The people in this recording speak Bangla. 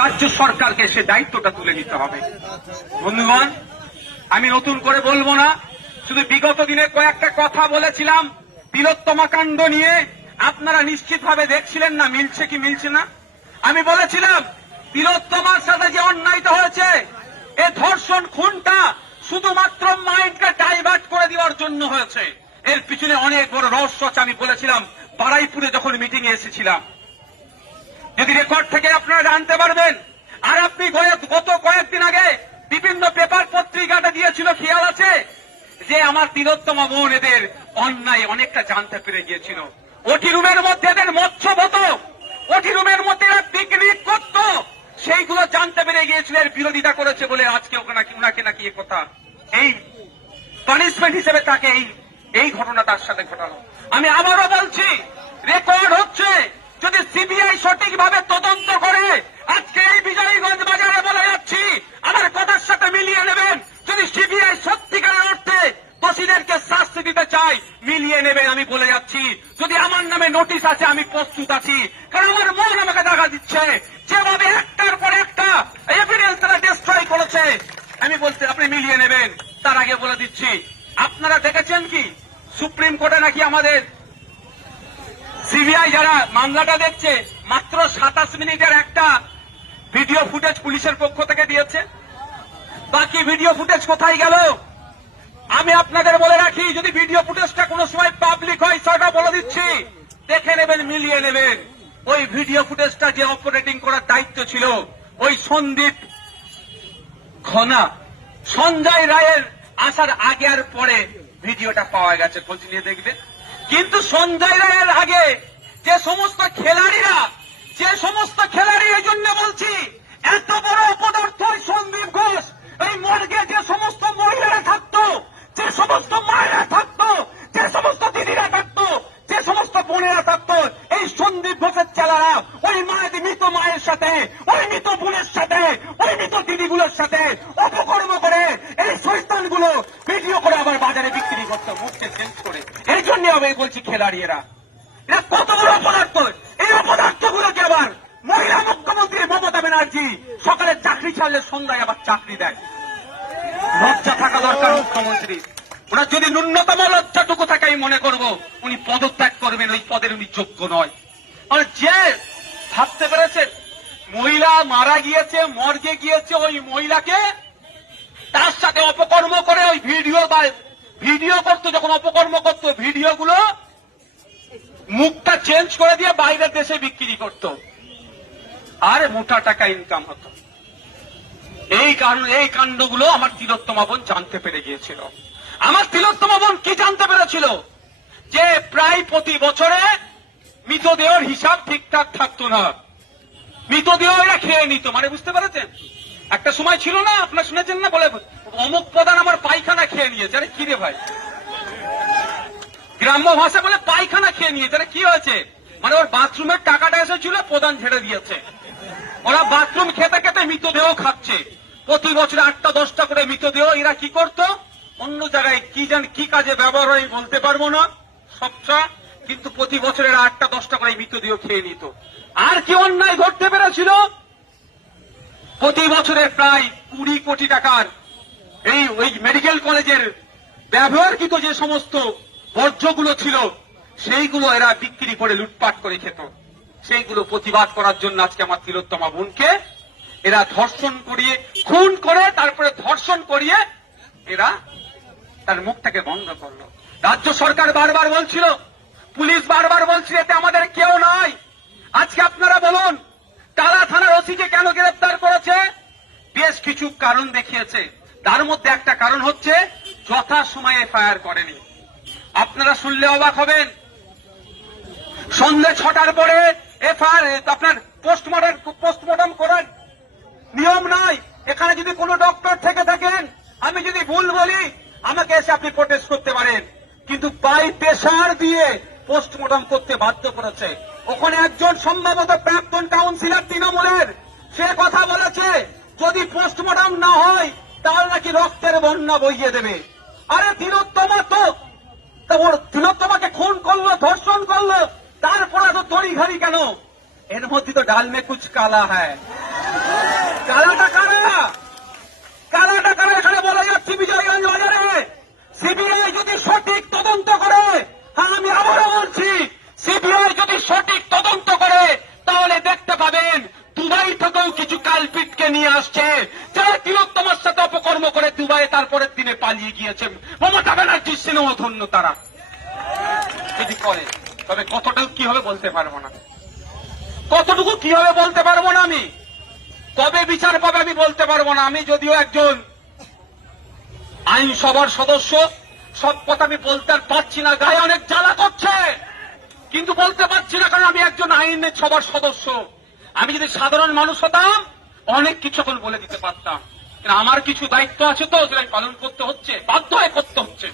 রাজ্য সরকারকে সে দায়িত্বটা তুলে নিতে হবে। বন্ধুগণ, আমি নতুন করে বলবো না, শুধু বিগত দিনে কয়েকটা কথা বলেছিলাম তিলোত্তমা কাণ্ড নিয়ে। আপনারা নিশ্চিতভাবে দেখছিলেন না মিলছে কি মিলছে না। আমি বলেছিলাম তিলোত্তমার সাথে যে অন্যায়টা হয়েছে, এ ধর্ষণ খুনটা শুধুমাত্র মাইন্ডকে ডাইভার্ট করে দেওয়ার জন্য হয়েছে। এর পিছনে অনেক বড় রহস্য আছে। আমি বলেছিলাম বারাইপুরে যখন মিটিং এ এসেছিলাম, যদি রেকর্ড থেকে আপনারা জানতে পারবেন। আর আপনি গত কয়েকদিন আগে বিভিন্ন পেপার পত্রিকাটা দিয়েছিল, খেয়াল আছে যে আমার তিলোত্তমা বোন এদের অন্যায় অনেকটা জানতে পেরে গিয়েছিল। ওটি রুমের মধ্যে এদের মৎস্য হতো, ওটি রুমের মধ্যে এরা পিকনিক করত, সেইগুলো জানতে পেরে গিয়েছিল। এর বিরোধিতা করেছে বলে আজকে ওনাকে নাকি এ কথা, এই পানিশমেন্ট হিসেবে তাকে এই ঘটনা তার সাথে ঘটানো। আমি আবারও বলছি, রেকর্ড হচ্ছে, যদি সিবিআই সঠিকভাবে তদন্ত করে, আজকে এই বিজয়গঞ্জ বাজারে বলে যাচ্ছি, আমার কথার সাথে মিলিয়ে নেবেন। যদি সিবিআই সত্যিকারের অর্থে দোষীদেরকে শাস্তি দিতে চায়, মিলিয়ে নেবেন। আমি বলে যাচ্ছি, যদি আমার নামে নোটিশ আছে আমি প্রস্তুত আছি, কারণ আমার মন আমাকে দেখা দিচ্ছে যেভাবে একটার পর একটা এভিডেন্স তারা ডিস্ট্রয় করেছে। আমি বলছি আপনি মিলিয়ে নেবেন। তার আগে বলে দিচ্ছি, আপনারা দেখেছেন কি সুপ্রিম কোর্টে নাকি আমাদের সিবিআই যারা মামলাটা দেখছে, মাত্র 27 মিনিটের একটা ভিডিও ফুটেজ পুলিশের পক্ষ থেকে দিয়েছে। বাকি ভিডিও ফুটেজ কোথায় গেল? আমি আপনাদের বলে রাখি, যদি ভিডিও ফুটেজটা কোনো সময় পাবলিক হয়, সেটা বলে দিচ্ছি, দেখে নেবেন, মিলিয়ে নেবেন। ওই ভিডিও ফুটেজটা যে অপারেটিং করার দায়িত্ব ছিল ওই সন্দীপ খনা, সঞ্জয় রায়ের আসার আগে আর পরে ভিডিওটা পাওয়া গেছে, খোঁজ নিয়ে দেখবেন। কিন্তু সঞ্জয় রায়ের আগে যে সমস্ত খেলাড়ি, এই জন্য বলছি, এত বড় অপদার্থ সন্দীপ ঘোষ, এই মর্গে যে সমস্ত মহিলারা থাকতো, যে সমস্ত মায়েরা থাকতো, যে সমস্ত দিদিরা থাকতো, যে সমস্ত বোনেরা থাকতো, এই সন্দীপ ঘোষের চেলারা ওই মৃত মায়ের সাথে, ওই মৃত বোনের সাথে, ওই মৃত দিদিগুলোর সাথে অপকর্ম করে এই শয়তানগুলো ভিডিও করে আবার বাজারে বিক্রি করতো, মুখকে চেঞ্জ করে। এই জন্য আমি বলছি, খেলাড়ি এরা কত বড় অপদার্থ। এই অপদার্থগুলোকে আবার মহিলা মুখ্যমন্ত্রী মমতা ব্যানার্জি সকালে চাকরি ছাড়লে সন্ধ্যায় আবার চাকরি দেয়। লজ্জা থাকা দরকার মুখ্যমন্ত্রী। ওনার যদি ন্যূনতম লজ্জাটুকু থাকে, আমি মনে করব উনি পদত্যাগ করবেন, ওই পদের উনি যোগ্য নয়। আর যে ভাবতে পেরেছেন মহিলা মারা গিয়েছে, মর্গে গিয়েছে, ওই মহিলাকে তার সাথে অপকর্ম করে ওই ভিডিও করতো, যখন অপকর্ম করতো ভিডিওগুলো মুখটা চেঞ্জ করে দিয়ে বাইরের দেশে বিক্রি করত, আর মোটা টাকা ইনকাম হতো। এই কাণ্ডগুলো আমার তিলোত্তমা বোন জানতে পেরে গিয়েছিল। আমার তিলোত্তমা বোন কি জানতে পেরেছিল? যে প্রায় প্রতি বছরে মৃতদেহের হিসাব ঠিকঠাক থাকতো না, মৃতদেহ এরা খেয়ে নিত। মানে বুঝতে পেরেছেন? একটা সময় ছিল না, আপনারা শুনেছেন না, বলে অমুক প্রধান আমার পায়খানা খেয়ে নিয়েছে। আরে কি রে ভাই, গ্রাম্য ভাষা বলে পায়খানা খেয়ে নিয়েছে। আরে কি হয়েছে? মানে ওর বাথরুমের টাকাটা এসেছিল, প্রধান ঝেড়ে দিয়েছে। ওরা বাথরুম খেতে খেতে মৃতদেহ খাচ্ছে। প্রতি বছরে 8টা-10টা করে মৃতদেহ এরা কি করত, অন্য জায়গায় কি কাজে ব্যবহার হয় বলতে পারবো না সবটা, কিন্তু প্রতি বছরে 8টা-10টা করে মৃতদেহ খেয়ে নিত। আর কি অন্যায় ঘটতে পেরেছিল? প্রতি বছরে প্রায় 20 কোটি টাকার ওই মেডিকেল কলেজের ব্যবহারকৃত যে সমস্ত বর্জ্যগুলো ছিল, সেইগুলো এরা বিক্রি করে লুটপাট করে খেত। সেইগুলো প্রতিবাদ করার জন্য আজকে আমার তিলোত্তমা বোনকে এরা ধর্ষণ করিয়ে, খুন করে, তারপরে ধর্ষণ করিয়ে এরা তার মুখটাকে বন্ধ করলো। রাজ্য সরকার বারবার বলছিল, পুলিশ বারবার বলছিল, এতে আমাদের কেউ নাই। আজকে আপনারা বলুন, টালা থানার ওসিকে কেন গ্রেফতার করেছে? বেশ কিছু কারণ দেখিয়েছে। তার মধ্যে একটা কারণ হচ্ছে যথাসময়ে এফআইআর করেনি। আপনারা শুনলে অবাক হবেন, সন্ধ্যে 6টার পরে এফআইআর, আপনার পোস্টমর্টম করার নিয়ম নাই। এখানে যদি কোনো ডক্টর থেকে থাকেন, আমি যদি ভুল বলি, আমাকে এসে আপনি প্রোটেস্ট করতে পারেন, কিন্তু বাই প্রেসার দিয়ে পোস্টমর্টম করতে বাধ্য করেছে। ওখানে একজন সম্ভবত প্রাক্তন কাউন্সিলর তৃণমূলের, সে কথা বলেছে যদি পোস্টমর্টম না হয় তাহলে নাকি রক্তের বন্যা বইয়ে দেবে। আরে তিলোত্তমাকে খুন করলো, ধর্ষণ করলো, তারপরে তো তড়িঘড়ি কেন? এর মধ্যে তো ডাল মে কুছ কালা হ্যায়। কালাটা কারা? কালাটা কারা এখানে বলা যাচ্ছে বিজয়গঞ্জ বাজারে। সিবিআই যদি সঠিক তদন্ত করে, হ্যাঁ আমি আবারও বলছি, সিবিআই যদি সঠিক তদন্ত করে তাহলে দেখতে পাবেন দুবাই থেকেও কিছু কালপিটকে নিয়ে আসছে, যারা তিলোত্তমার সাথে অপকর্ম করে দুবাই তারপরের দিনে পালিয়ে গিয়েছে। মমতা ব্যানার্জির সিনেমা ধন্য তারা যদি করে, তবে কতটুকু কি হবে বলতে পারবো না, কতটুকু কি হবে বলতে পারবো না, আমি কবে বিচার পাবে আমি বলতে পারবো না। আমি যদিও একজন আইনসভার সদস্য, সব কথা আমি বলতে আর পারছি না, গায়ে অনেক জ্বালা করছে, কিন্তু বলতে পারছি না, কারণ আমি একজন আইনের সভার সদস্য। আমি যদি সাধারণ মানুষ হতাম অনেক কিছু এখন বলে দিতে পারতাম, কিন্তু আমার কিছু দায়িত্ব আছে তো, যেটা পালন করতে হচ্ছে, বাধ্য হয়ে করতে হচ্ছে।